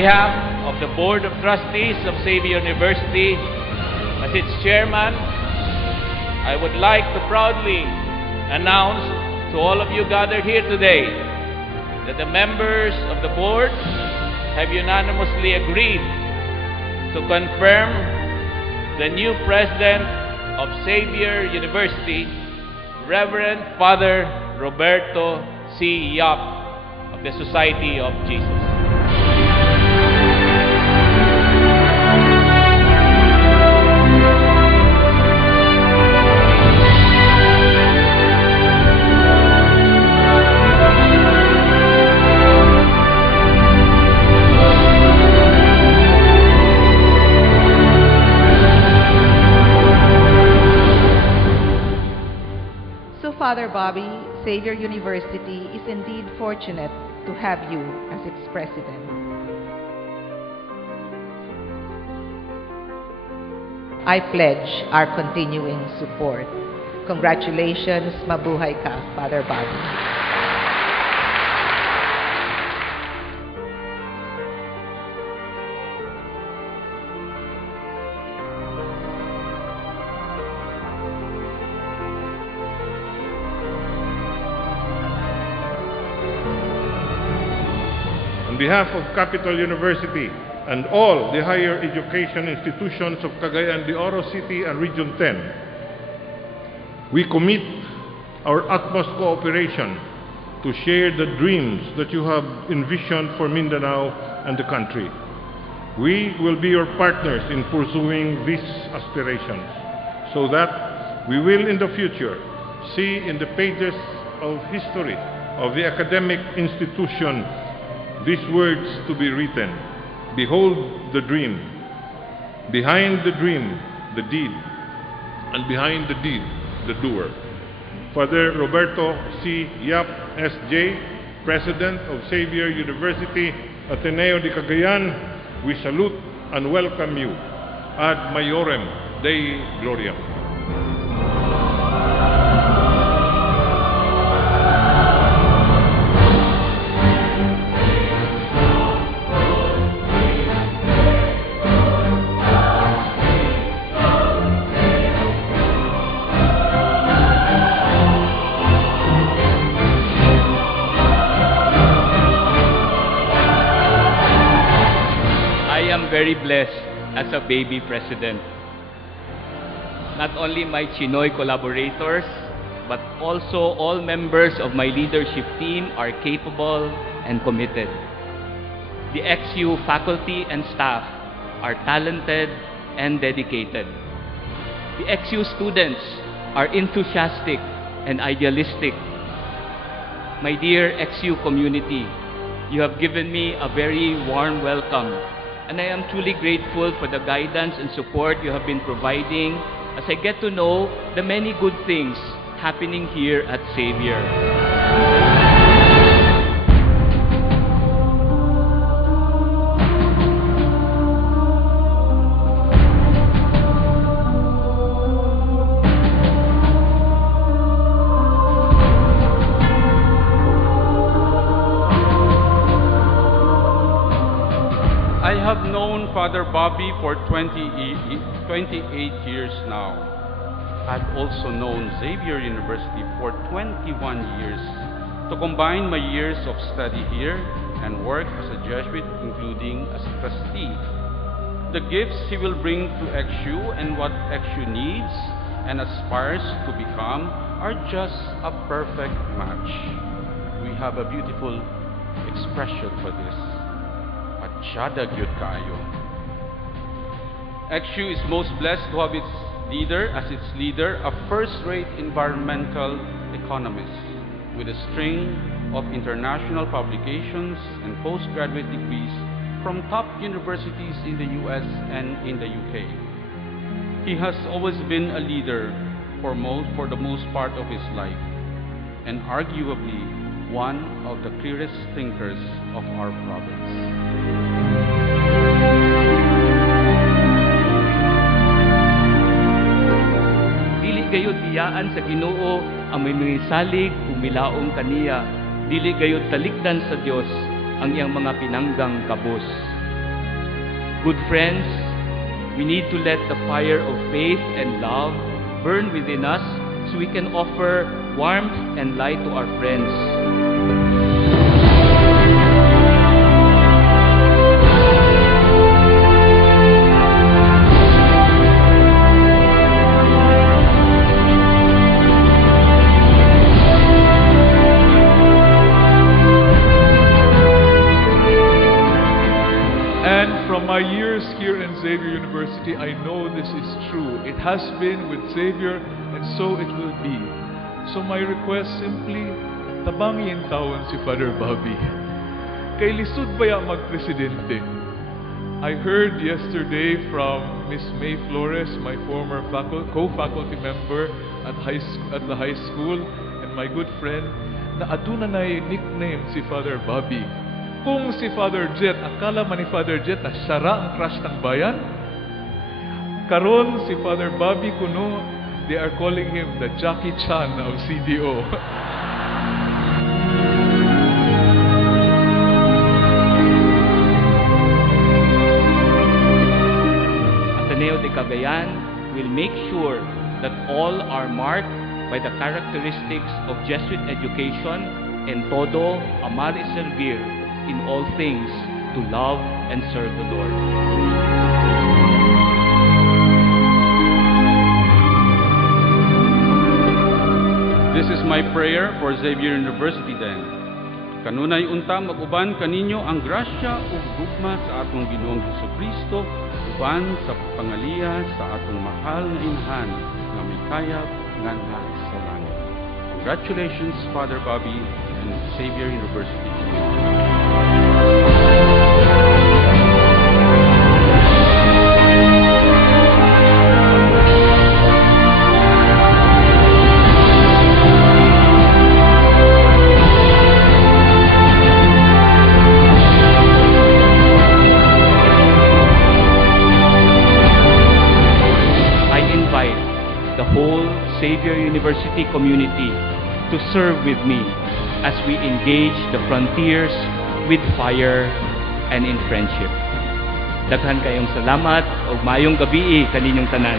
behalf of the Board of Trustees of Xavier University, as its chairman, I would like to proudly announce to all of you gathered here today that the members of the board have unanimously agreed to confirm the new president of Xavier University, Reverend Father Roberto C. Yap of the Society of Jesus. Father Bobby, Xavier University is indeed fortunate to have you as its president. I pledge our continuing support. Congratulations, mabuhay ka, Father Bobby. On behalf of Capital University and all the higher education institutions of Cagayan de Oro City and Region 10, we commit our utmost cooperation to share the dreams that you have envisioned for Mindanao and the country. We will be your partners in pursuing these aspirations so that we will in the future see in the pages of history of the academic institution these words to be written: behold the dream, behind the dream, the deed, and behind the deed, the doer. Father Roberto C. Yap, S.J., President of Xavier University, Ateneo de Cagayan, we salute and welcome you ad maiorem Dei Gloriam. I am very blessed as a baby president. Not only my Chinoy collaborators, but also all members of my leadership team are capable and committed. The XU faculty and staff are talented and dedicated. The XU students are enthusiastic and idealistic. My dear XU community, you have given me a very warm welcome, and I am truly grateful for the guidance and support you have been providing as I get to know the many good things happening here at Xavier. I have known Father Bobby for 28 years now. I've also known Xavier University for 21 years to combine my years of study here and work as a Jesuit, including as a trustee. The gifts he will bring to XU and what XU needs and aspires to become are just a perfect match. We have a beautiful expression for this. Masyada gyud kaayo. XU is most blessed to have its leader, a first-rate environmental economist with a string of international publications and postgraduate degrees from top universities in the US and in the UK. He has always been a leader for the most part of his life, and arguably one of the clearest thinkers of our province. Dili gayud biyaan sa Ginoo ang may mangisalig ug milaong kaniya. Dili gayud talikdan sa Dios ang iyang mga pinanggang kabus. Good friends, we need to let the fire of faith and love burn within us so we can offer warmth and light to our friends. And from my years here in Xavier University, I know this is true. It has been with Xavier, and so it will be. So my request simply, tabangin tawon si Father Bobby. Kay lisod baya magpresidente. I heard yesterday from Miss May Flores, my former co-faculty member at the high school, and my good friend, na aduna na nickname si Father Bobby. Kung si Father Jet, akala man ni Father Jet na sara ang crush ng bayan, karon si Father Bobby kuno, they are calling him the Jackie Chan of CDO. Ateneo de Cagayan will make sure that all are marked by the characteristics of Jesuit education and todo amar y servir, in all things to love and serve the Lord. This is my prayer for Xavier University then. Kanunay unta mag-uban kaninyo ang grasya ug gugma sa atong Ginoong Hesukristo uban sa pangaliya sa atong mahal na inahan nga may kayag nganha sa langit. Congratulations, Father Bobby and Xavier University. The whole Xavier University community to serve with me as we engage the frontiers with fire and in friendship. Daghan kayong salamat ug maayong gabi kaninyong tanan.